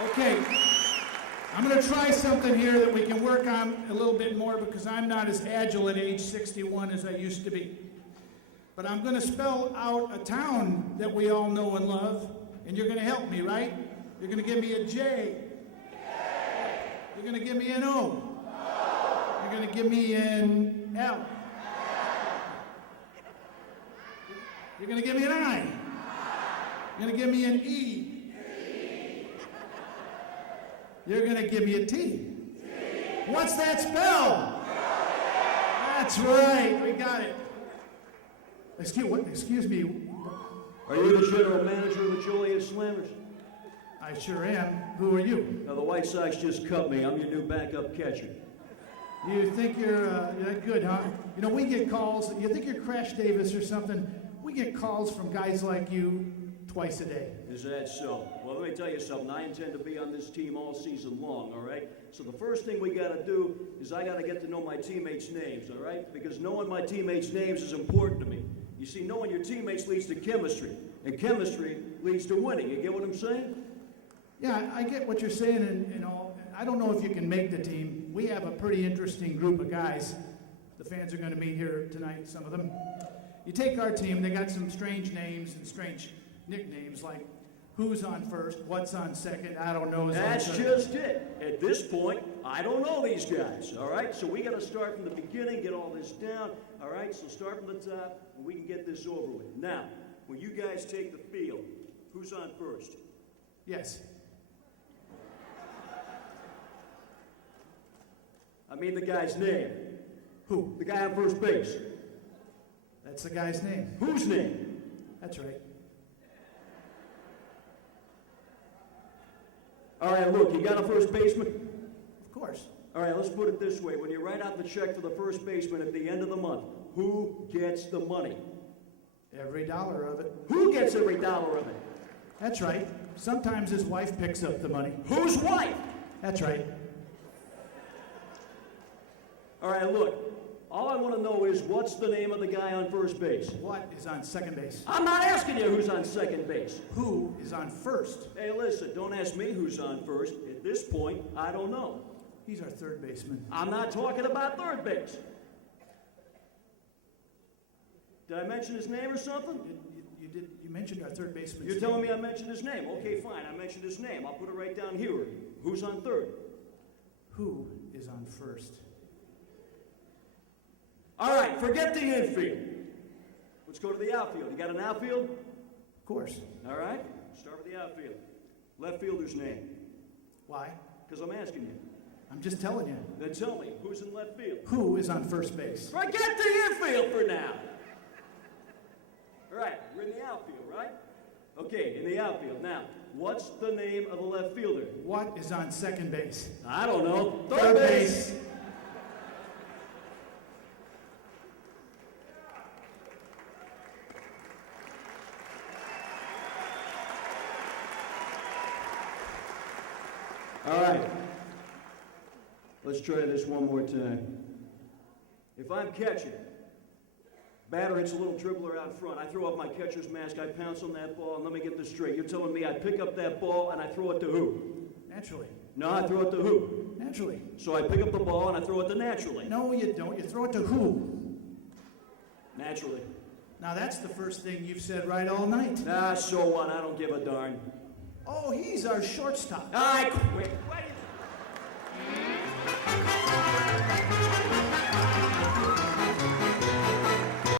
Okay, I'm going to try something here that we can work on a little bit more because I'm not as agile at age 61 as I used to be. But I'm going to spell out a town that we all know and love, and you're going to help me, right? You're going to give me a J. You're going to give me an O. You're going to give me an L. You're going to give me an I. You're going to give me an E. You're going to give me a T. What's that spell? That's right. We got it. Excuse me. Are you the general manager of the Joliet Slammers? I sure am. Who are you? Now, the White Sox just cut me. I'm your new backup catcher. You think you're that good, huh? You know, we get calls. You think you're Crash Davis or something? We get calls from guys like you twice a day. Is that so? Well, let me tell you something. I intend to be on this team all season long, all right? So the first thing we got to do is I got to get to know my teammates' names, all right? Because knowing my teammates' names is important to me. You see, knowing your teammates leads to chemistry, and chemistry leads to winning. You get what I'm saying? Yeah, I get what you're saying, and all. I don't know if you can make the team. We have a pretty interesting group of guys. The fans are going to meet here tonight, some of them. You take our team, they got some strange names and strange nicknames like who's on first, what's on second, I don't know. That's just it. At this point, I don't know these guys, all right? So we got to start from the beginning, get all this down, all right? So start from the top, and we can get this over with. Now, when you guys take the field, who's on first? Yes. I mean the guy's name. Who? The guy on first base. That's the guy's name. Whose name? That's right. All right, look, you got a first baseman? Of course. All right, let's put it this way. When you write out the check for the first baseman at the end of the month, who gets the money? Every dollar of it. Who gets every dollar of it? That's right. Sometimes his wife picks up the money. Whose wife? That's right. All right, look, all I want to know is what's the name of the guy on first base? What is on second base? I'm not asking you who's on second base. Who is on first? Hey, listen, don't ask me who's on first. At this point, I don't know. He's our third baseman. I'm not talking about third base. Did I mention his name or something? You did. You mentioned our third baseman. You're telling me I mentioned his name. Okay, fine, I mentioned his name. I'll put it right down here. Who's on third? Who is on first? All right, forget the infield. Let's go to the outfield. You got an outfield? Of course. All right, start with the outfield. Left fielder's name. Why? Because I'm asking you. I'm just telling you. Then tell me, who's in left field? Who is on first base? Forget the infield for now. All right, we're in the outfield, right? Okay, in the outfield. Now, what's the name of the left fielder? What is on second base? I don't know. Third base. All right. Let's try this one more time. If I'm catching, batter hits a little dribbler out front. I throw off my catcher's mask, I pounce on that ball, and let me get this straight. You're telling me I pick up that ball and I throw it to who? Naturally. No, I throw it to who? Naturally. So I pick up the ball and I throw it to naturally. No, you don't. You throw it to who? Naturally. Now that's the first thing you've said right all night. Ah, so what? I don't give a darn. Oh, he's our shortstop. I quit. Wait